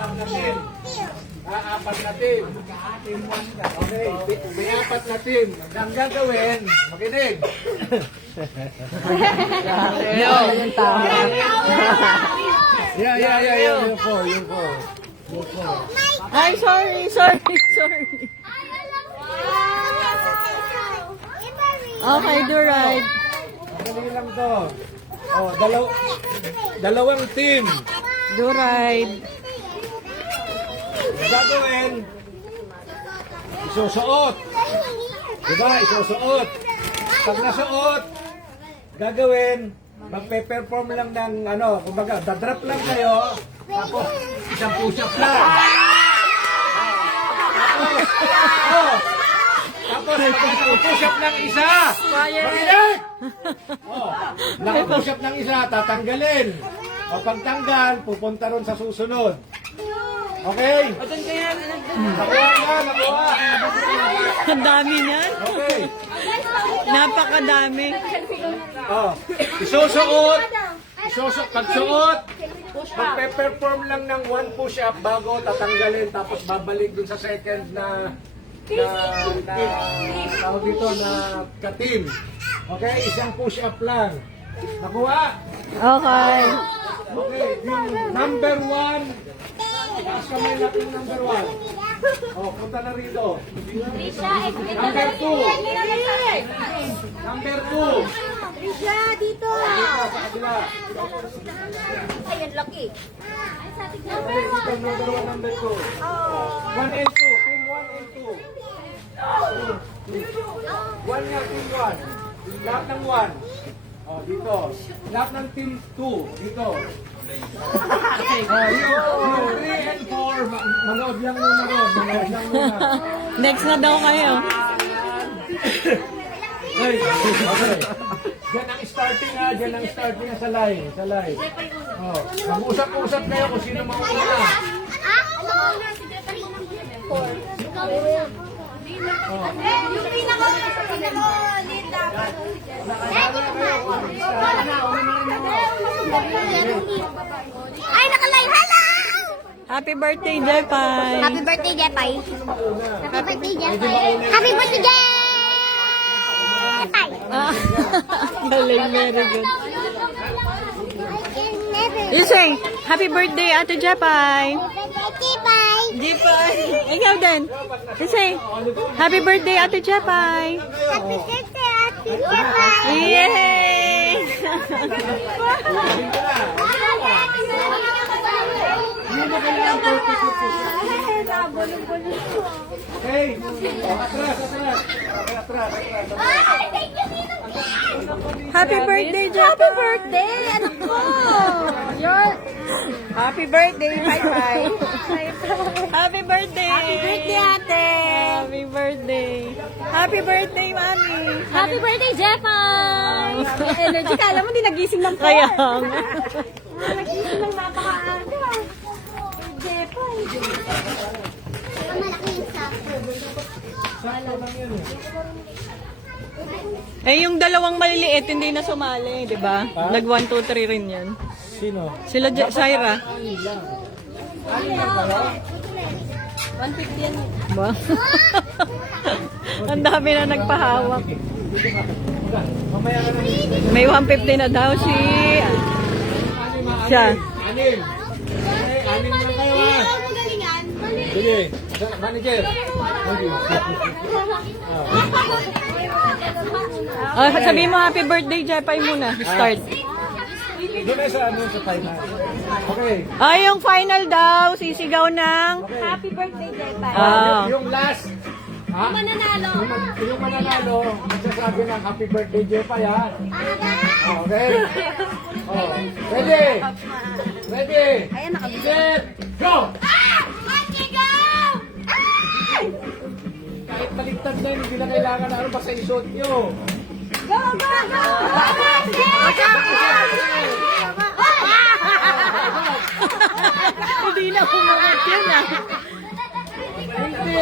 apat na team. Apat na team. Okay, may apat na team. Ang gagawin, makinig. Yung tao. Yung four. Ay, sorry. Okay, do right. Madali lang to. Oh, dalawang team. Do right. Gagawin, isusuot. Diba? Isusuot. Pag nasuot, gagawin, magpe-perform lang ng kumbaga, dadrop lang kayo, tapos isang push-up lang. Tapos push-up ng isa. Makinig! Naka-push-up ng isa, tatanggalin. O pagtanggal, pupunta ron sa susunod. Okay? Nakuha. Ang dami niyan. Okay. Napakadami. Isusuot. Pagsuot, magpe-perform lang ng one push-up bago tatanggalin, tapos babalik dun sa second na tawag dito na ka-team. Okay, isang push-up lang. Nakuha? Okay. Okay, yung number one, taas kamay natin yung number one. Punta na rito. Number two. Number two. Risha, dito! Sa kabila. Ayun, laki. Number one, number two. 1 and 2. Team 1 and 2. 1 nga, team 1. Lahat ng 1. Dito. Lahat ng team 2. Dito. Yung 3 and 4. Manood lang muna ron. Next na daw kayo. Okay. Diyan ang starting diyan ang starting sa line. Mag-usap-usap kayo kung sino mauna. Yung pinaka-ulit dapat. Ay, nakalive! Hello! Happy birthday, Jepay. Happy birthday, Jepay. Happy birthday, Jepay. Happy birthday, Jepay! Galing, very good. You say, happy birthday, Ate Jepay. Jepay! Jepay. Ikaw din. You say, happy birthday, Ate Jepay. Happy birthday, Ate Jepay! Yay! Okay. Atras. Happy birthday, Jepay. Happy birthday, anak ko. Happy birthday, bye-bye. Happy birthday. Happy birthday, ate. Happy birthday. Happy birthday, mami. Happy birthday, Jepay! Energy ka, alam mo, di nagising ng kaya. Nagising ng napaka-aga. Jepay. Malaking Yung dalawang maliliit, hindi na sumali, di ba? Nag 1, 2, 3 rin yan. Sino? Sila Syra. 150 yan. Ba? Ang dami na nagpahawak. Mamaya ka na. May 150 na daw si... Siya. Anim lang kayo Magalingan. Sige. Manager. Sabihin mo happy birthday, Jepay muna. Start. Doon na sa final. Okay. Yung final daw, sisigaw ng... Happy birthday, Jepay. Yung last. Mananalo. Yung mananalo, magsasabi ng happy birthday, Jepay, ha? Okay. Ready? Ayan, Set, go! Let's go! Kahit baliktad na yun, hindi na kailangan na basta isuot nyo. Go, go, go! Hindi na pumunod yun Hindi.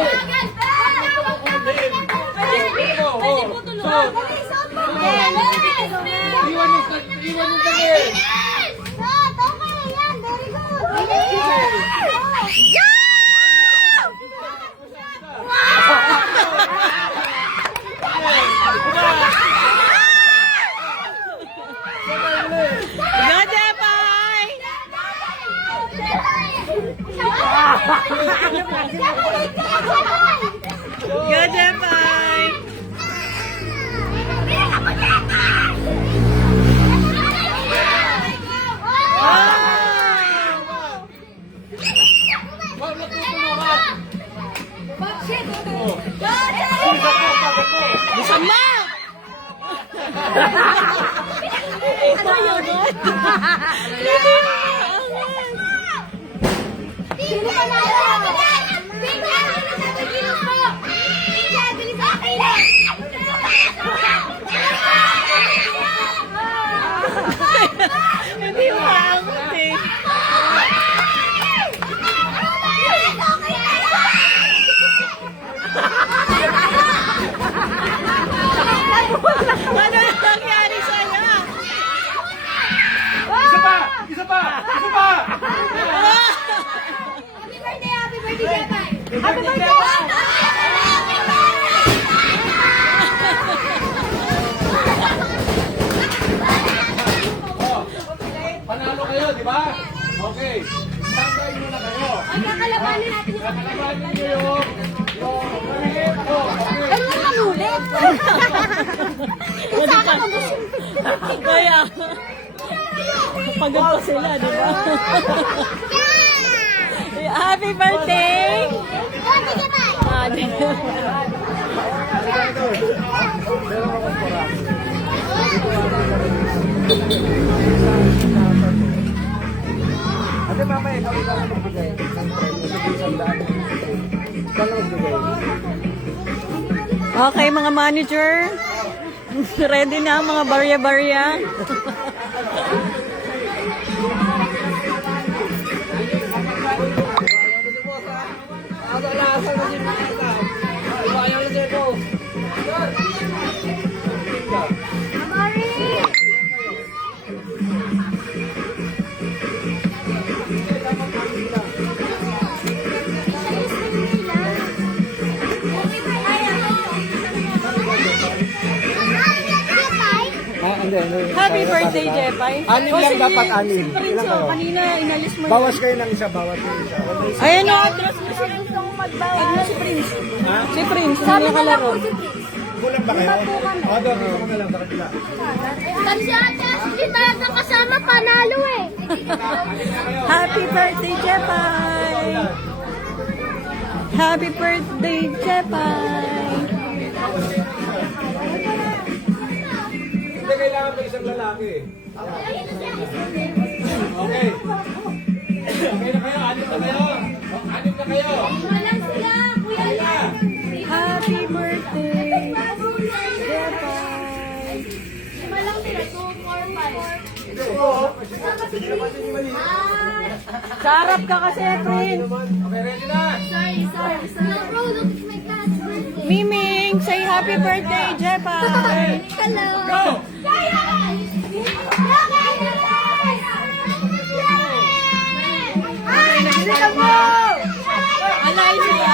Iwan yung tabi. Ito yun. Hindi mo maangat. Sino ka na? Hindi mo maangat eh. Ano yung nangyari sa'yo? Isa pa! Isa pa! Isa pa! Happy birthday! Oh, panalo kayo, di ba? Okay. Standby muna kayo. Kakalabanin natin yung Kakalabanin niyo yung ulit. Oh, okay. Ano ka ulit? Sa akin ang gusto. Kaya, pagod pa sila, di ba? Happy birthday! Ah, di ba? Ate, mamaya, ikaw ang magbigay. Okay, mga manager. Ready na ang mga barya-barya. Happy birthday, Jepay. Anim lang dapat, anim. Si Prince, Ilan kayo? kanina inalis mo. Bawas kayo ng isa, bawat yung isa. Ayan o, atras mo siya. Ano si Prince? Si Prince, hindi niya kalaro. Kulang ba kayo? O, doon, dito ko na lang sa kanila. Kasi ate, kita na kasama panalo eh. Happy birthday, Jepay! Happy birthday, Jepay! Hindi kailangan pa isang lalaki. Okay. Okay na kayo, anim na kayo. Oh, anim na kayo. Walang sila, kuya. Happy birthday, Jepay! Walang sila, 2, 4, 5. Sarap ka kasi, Prince! Okay, ready na? Sorry. No, bro, look, it's my dad's birthday. Miming, say happy birthday, Jepay! Hello. Go! Alay siya!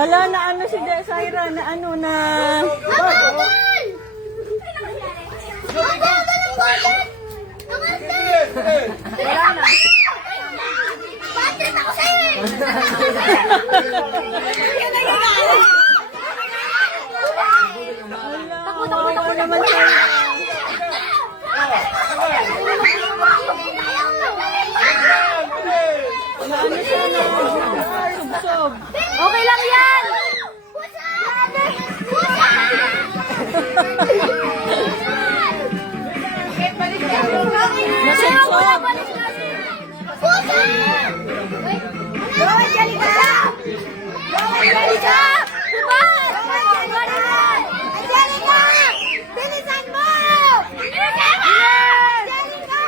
Wala na ano si Jaira na ano na... Takot naman siya. Ano siya na? Subsob. Okay lang yan! Nasubsob. Bilisan mo! Angelica!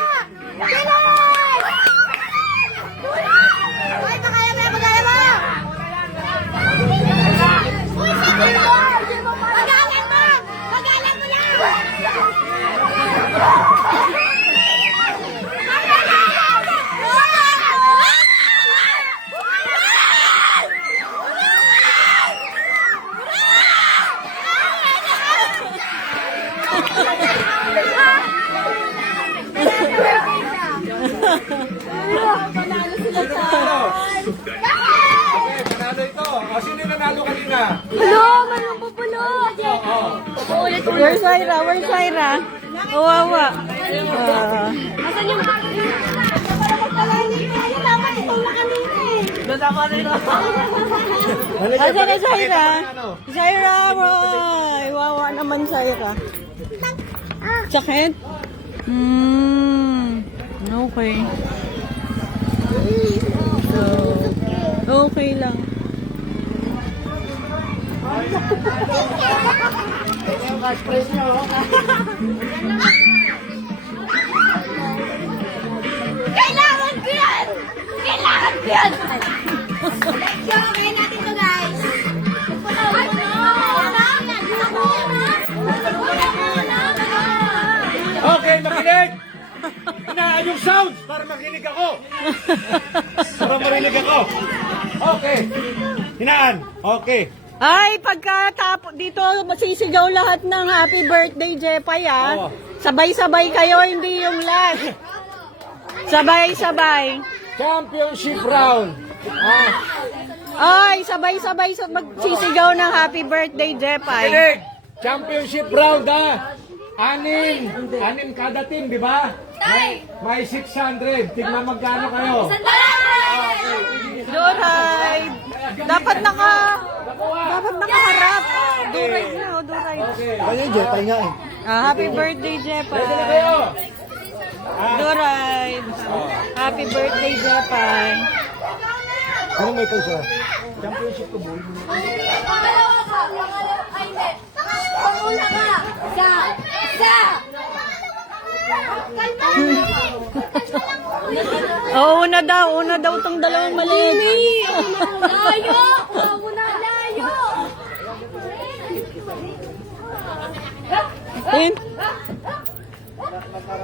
Hoy, magaya mo! Magalan mo! Magalan mo yan! Where's Syra? Where's Syra? Kawawa. Asan yung dapat itong nakanina eh. Asan na Syra? Syra, boy. Wawa naman Syra. Sakit? Okay. So, okay lang. Kailangan ko yan! Kailangan ko yan! Let's go! Kaya natin to, guys! Okay, makinig! Hinaan yung sounds para makinig ako. Para marinig ako. Okay. Hinaan. Okay. Ay, pagkatapos dito masisigaw lahat ng happy birthday, Jepay, Oo. Sabay-sabay kayo, hindi yung last. Sabay-sabay. Championship round. Ay, sabay-sabay magsisigaw ng happy birthday, Jepay. Kinig! Championship round, Anim kada team, di ba? May 600. Tignan magkano kayo. Duray. Dapat nakaharap. Duray na, duray. Okay. Kanya yung jetay nga eh. Happy birthday, Jepay. Ready na kayo? Duray. Happy birthday, Jepay. Ano may ito siya? Panguna ka! Oh, una daw tong dalawang maliit. Layo! Panguna, layo! Tin?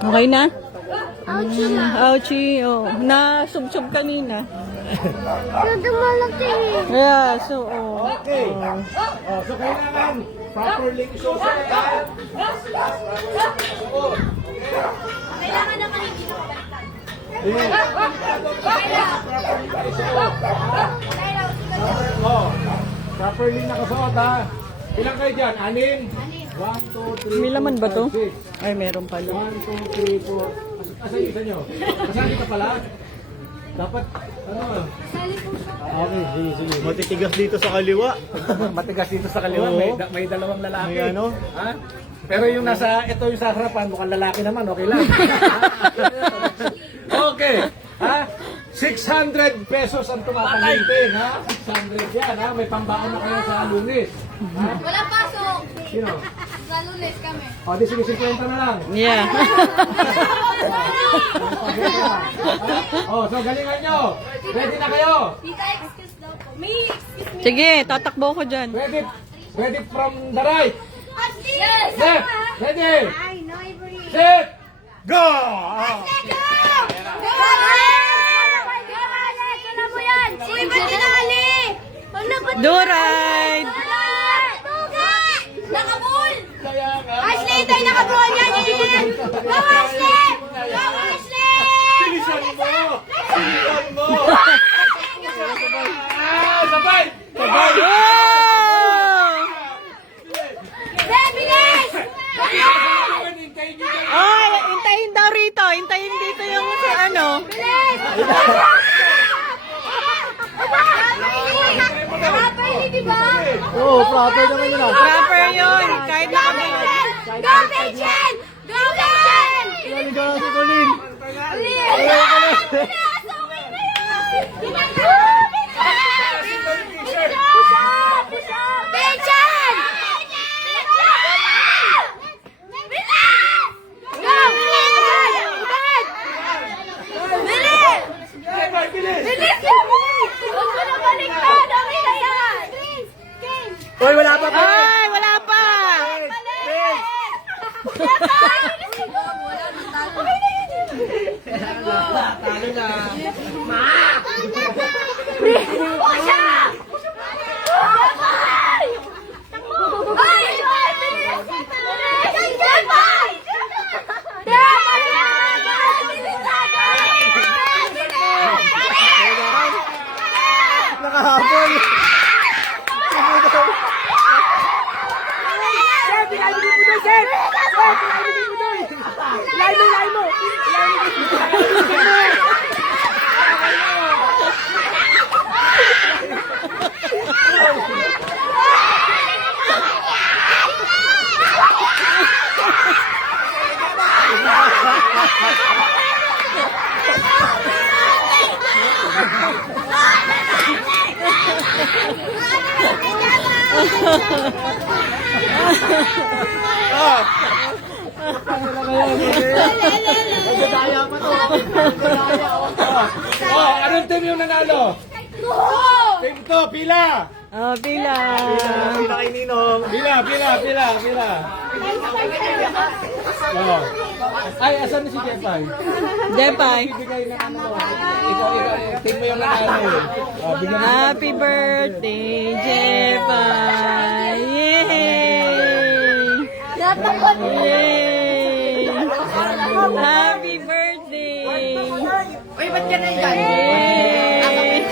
Okay na? Ouchie. Oh. Na-sub-sub kanina. Dumalaki! Yeah, so, Okay. So kailangan properly i-social. Kailangan naman hindi Properly nakasuot, Ilan kayo dyan? 6? 1, 2, 3, May laman ba to? 4, 5, 6. Ay, meron pala. 1, 2, 3, 4. Asan yung isa nyo? Kasali ka pala? Dapat, Okay, sige. Matitigas dito sa kaliwa. Matigas dito sa kaliwa, Oo. may dalawang lalaki. May ano? Ha? Pero yung ito yung sa harapan, mukhang lalaki naman, okay lang. Okay, 600 pesos ang tumatanggapin, 600 yan, May pambaon na kayo sa Lunes. Wala pasok! Sino? Sa Lunes kami. Di sige, 50 na lang. Yeah. So galingan nyo. Ready na kayo? Tita, excuse daw po. May excuse me. Sige, tatakbo ko dyan. Ready from the right. Yes! Left. Ready. Ay, no, Ivory. Set. Go! Alam mo yan! Uy, ba't tinali? Duray. Nakabul! Kaya nga. Ashley, tayo nakabul yan! Go, Ashley! Go, Ashley! Bilisan mo! Bilisan mo! Sabay! Sabay! Bilis! Hintayin nyo dyan. Ay, hintayin daw rito. Hintayin dito yung sa ano. Bilis! Properly, di ba? Oo, proper naman yun ah. Proper yun. Kahit Go, Vincent! Go, Vincent! Go, Vincent! Naligaw na si Colin. Uy, wala pa pa. Ay, wala pa. Nakahabol. Magdadaya pa to. Oh, anong team yung nanalo? Team to, pila. Oh, pila. Pila kay Ninong. Pila. Oh. Ay, asan na si Jepay? Jepay. Bigay na ano. Ikaw, team mo yung nanalo. Oh, bigyan mo. Happy birthday, Jepay. Yay! Yay! Happy birthday! Uy, ba't ka na dyan? Yay!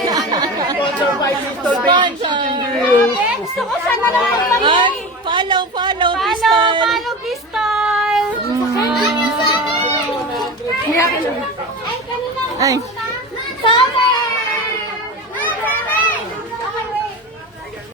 Sponsor by Pistol Baby Shooting Drills. Gusto ko sana naman kami. Ay, follow, Follow pistol. pistol. Ay, Sama!